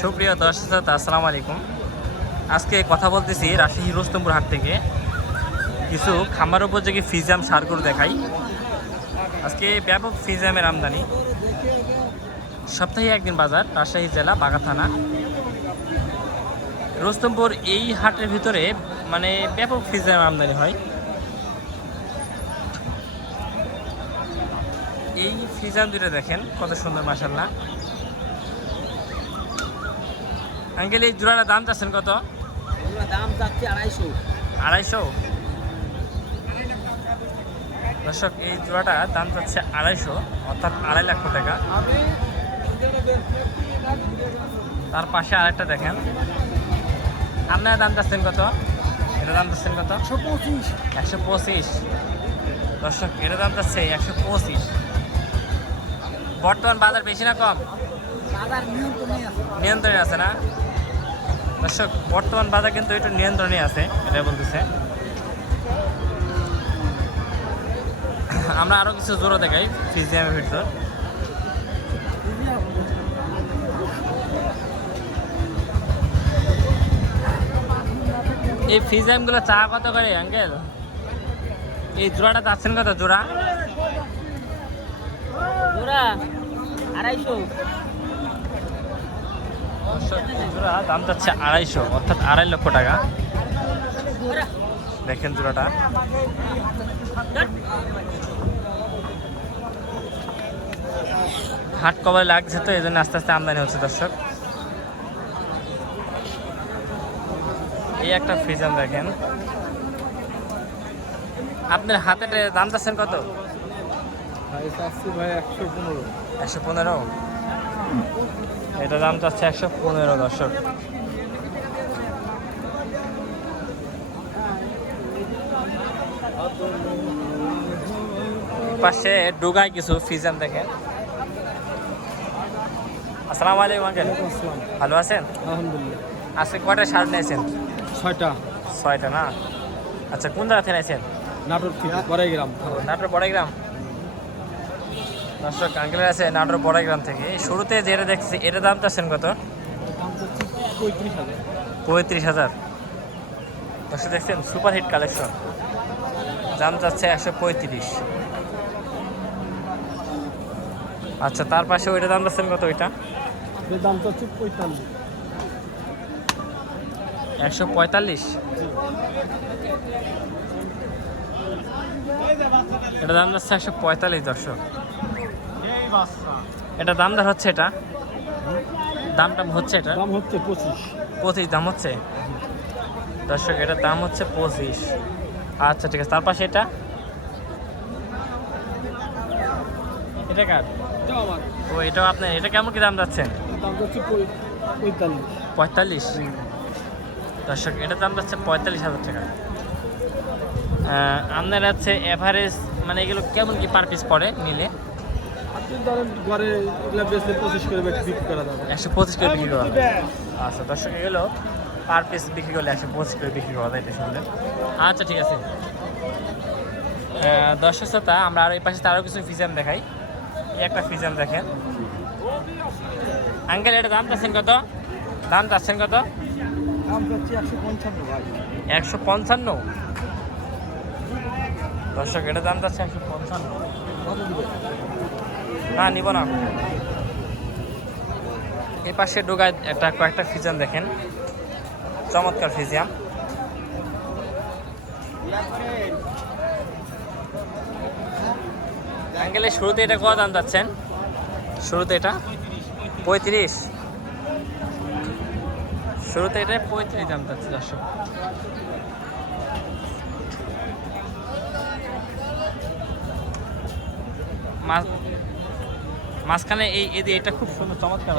সুপ্রিয় দর্শক শ্রোতা, আসসালামু আলাইকুম। আজকে কথা বলতেছি রাজশাহী রুস্তমপুর হাট থেকে কিছু খামার উপযোগী ফিজাম সারগরু দেখাই। আজকে ব্যাপক ফিজামের আমদানি। সপ্তাহে একদিন বাজার, রাজশাহী জেলা বাগা থানা রুস্তমপুর। এই হাটের ভিতরে মানে ব্যাপক ফিজামের আমদানি হয়। এই ফিজাম দুটো দেখেন কত সুন্দর, মাশাআল্লাহ। আঙ্কেল, এই জোড়াটার দাম চাচ্ছেন কত? দাম চাচ্ছি 250। 250? দর্শক, এই জোড়াটা দাম চাচ্ছে 250, অর্থাৎ 2.5 লক্ষ টাকা। তার পাশে আরেকটা দেখেন। আপনার দাম চাচ্ছেন কত? এটা দাম চাচ্ছেন কত? 125। 125। দর্শক, এটা দাম চাচ্ছে 125। বর্তমান বাজার বেশি না কম? বাজার নিয়ন্ত্রণে আছে না দর্শক? বর্তমান বাজার কিন্তু একটু নিয়ন্ত্রণে আছে, এটা বলতেছে। আমরা আরো কিছু জোড়া দেখাই ফিজিয়ামের ভিতর। এই ফিজিয়ামগুলো চা কত করে আঙ্কেল? এই জোড়াটা চাচ্ছেন কত জোড়া? জোড়া 250। জোড়া দাম চাচ্ছে 250, অর্থাৎ 2.5 লক্ষ টাকা। দেখেন জোড়াটা। হাট কভারে লাগছে তো, এই জন্য আস্তে আস্তে আমদানি হচ্ছে দর্শক। এই একটা ফিজাম দেখেন। আপনার হাতে দাম চাচ্ছেন কত? ভাই 115। 115? এটা দাম চাচ্ছে 115 দর্শক। পাশে ডুগায় কিছু ফিজাম দেখেন। আসসালামু আলাইকুম আঙ্কেল, ভালো আছেন? আলহামদুলিল্লাহ। আজকে কয়টা সার নিয়েছেন? 6টা। 6টা না? আচ্ছা, কোন জায়গা থেকে নিয়েছেন? নাটোর থেকে বড়াইগ্রাম। নাটোর বড়াইগ্রাম। দর্শক, আঙ্কেলের আছে নাটোর বড়াইগ্রাম থেকে। শুরুতে যেটা দেখছি, এটার দাম চাচ্ছেন কত? দাম চাচ্ছি 35,000। 35,000। দর্শক, দেখছেন সুপার হিট কালেকশন। দাম চাচ্ছে 135। আচ্ছা, তার পাশে ওইটা দাম চাচ্ছেন কত? ওইটা এর দাম চাচ্ছি 45। 145? এটা দাম যাচ্ছে 145 দর্শক। এটা দাম দর হচ্ছে, এটা দামটা হচ্ছে, এটা দাম হচ্ছে 25। 25 দাম হচ্ছে দর্শক। এটার দাম হচ্ছে 25। আচ্ছা, ঠিক আছে। তার পাশে এটা, এটা কার? এটাও আমার। ও, এটাও আপনার। এটা কেমন কি দাম যাচ্ছেন? দাম চাচ্ছি 45। 45? দর্শক, এটার দাম যাচ্ছে 45,000 টাকা। আপনার আছে এভারেজ, মানে এগুলো কেমন কি পার পিস পড়ে নিলে? আপনি ধরেন ঘরে এগুলো বেচলে 25 করে বিক্রি করা যাবে। 125 করে বিক্রি করা হয়। আচ্ছা দর্শক, এগুলো পার পিস বিক্রি করলে 125 করে বিক্রি করা যায়, এটা শুনলেন। আচ্ছা, ঠিক আছে। দর্শক শ্রোতা, আমরা আর এই পাশে আরও কিছু ফিজাম দেখাই। এই একটা ফিজাম দেখেন। আঙ্কেল, এটা দাম চাচ্ছেন কত? দাম চাচ্ছেন কত? দাম চাচ্ছি 155 ভাই। 155? দর্শক, এটা দাম চাচ্ছে 155। কত দিবে? না, নিব না। এই পাশে ঢোকায় কয়েকটা ফিজাম দেখেন, চমৎকার ফিজিয়াম। আঙ্কেলের শুরুতে এটা কত দাম যাচ্ছেন? শুরুতে এটা 35? শুরুতে এটা 35 দাম যাচ্ছে দর্শক। মাঝখানে এটা খুব সুন্দর, চমৎকার।